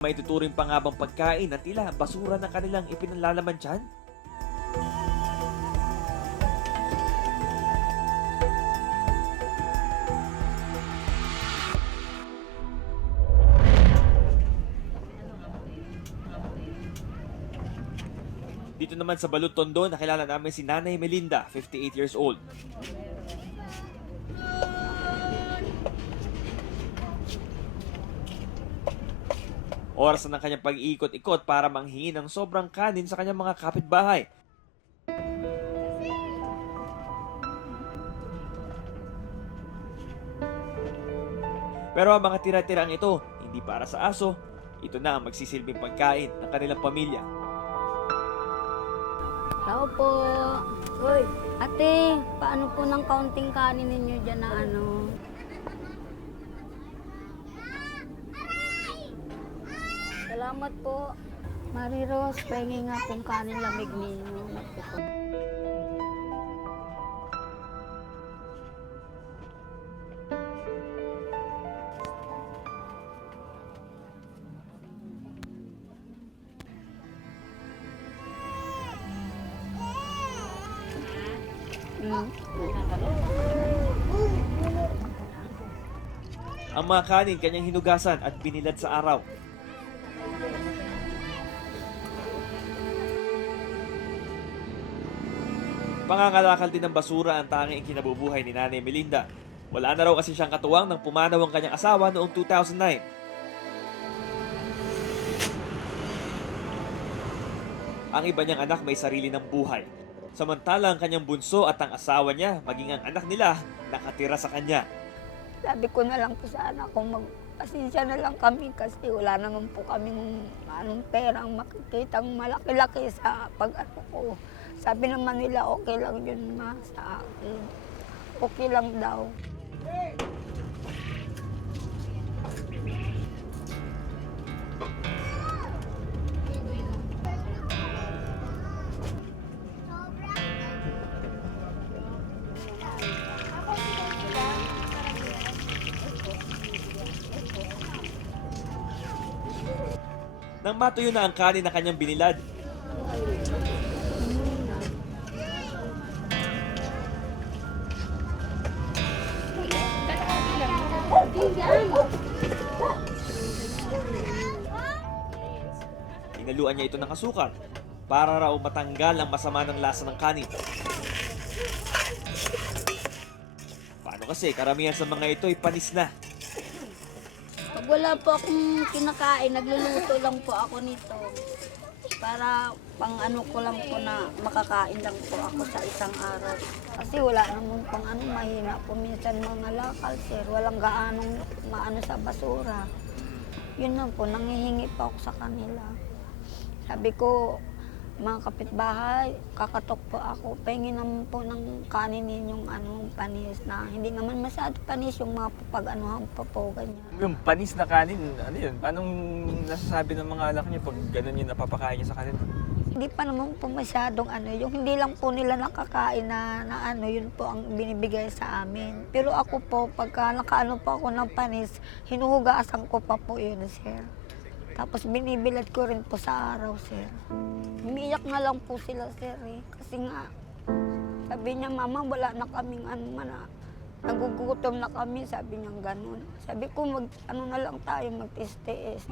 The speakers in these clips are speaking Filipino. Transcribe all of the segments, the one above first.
May tuturing pa nga bang pagkain na tila basura na kanilang ipinalalaman dyan? Dito naman sa Balut Tondo, nakilala namin si Nanay Melinda, 58 years old. Oras na ng kanyang pag-iikot-ikot para manghingi ng sobrang kanin sa kanyang mga kapitbahay. Pero ang mga tira-tirang ito, hindi para sa aso, ito na ang magsisilbing pagkain ng kanilang pamilya. Tao po. Uy, ate, paano po ng kaunting kanin ninyo dyan na ano? Salamat po. Mari Rose, pahingi nga pong kanin lamig ninyo. Ang mga kanin kanyang hinugasan at binilad sa araw. Pangangalakal din ng basura ang tanging kinabubuhay ni Nanay Melinda. Wala na raw kasi siyang katuwang nang pumanaw ang kanyang asawa noong 2009. Ang iba niyang anak may sarili ng buhay. Samantala ang kanyang bunso at ang asawa niya, maging ang anak nila, nakatira sa kanya. Sabi ko na lang po sa anak ko, magpasensya na lang kami kasi wala naman po kaming anong perang makikitang malaki-laki sa pag ano ko. Sabi naman nila, okay lang yun ma sa akin. Okay lang daw. Nang matuyo na ang kanin na kanyang binilad, Inaluan niya ito ng asukal para raw matanggal ang masama ng lasa ng kanin. Paano kasi karamihan sa mga ito ay panis na. Pag wala po akong kinakain, nagluluto lang po ako nito. Para pang ano ko lang po na makakain lang po ako sa isang araw. Kasi wala naman pang ano, mahina po minsan mga lakal, sir. Walang gaanong maano sa basura. Yun lang po, nangihingi pa ako sa kanila. Sabi ko, mga kapitbahay, kakatok po ako. Pahingin naman po ng kanin ninyong ano, panis na hindi naman masyado panis yung mga pag-anuhan pa po, ganyan. Yung panis na kanin, ano yun? Paano nasasabi ng mga anak niyo pag ganun yung napapakain niyo sa kanila? Hindi pa naman po masyadong ano, yung hindi lang po nila nakakain na, na ano, yun po ang binibigay sa amin. Pero ako po, pagka nakaano po ako ng panis, hinuhugasan ko pa po yun, sir. Tapos binibilad ko rin po sa araw, sir. Umiiyak na lang po sila, sir, eh. Kasi nga, sabi niya, mama, wala na kaming ano man, ah. Nagugutom na kami, sabi niya ganun. Sabi ko, mag, ano na lang tayo, mag-test-test.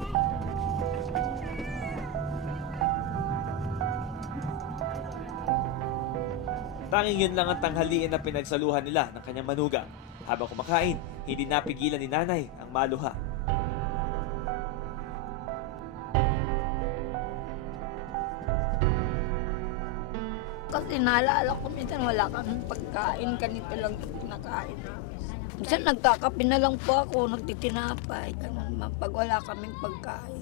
Tanging yun lang ang tanghaliin na pinagsaluhan nila ng kanyang manugang. Habang kumakain, hindi napigilan ni nanay ang maluha. Kasi naalala ko minsan wala kang pagkain, ganito lang yung kinakain. Minsan nagkakape na lang po ako, nagtitinapay, ganun, pag wala kaming pagkain.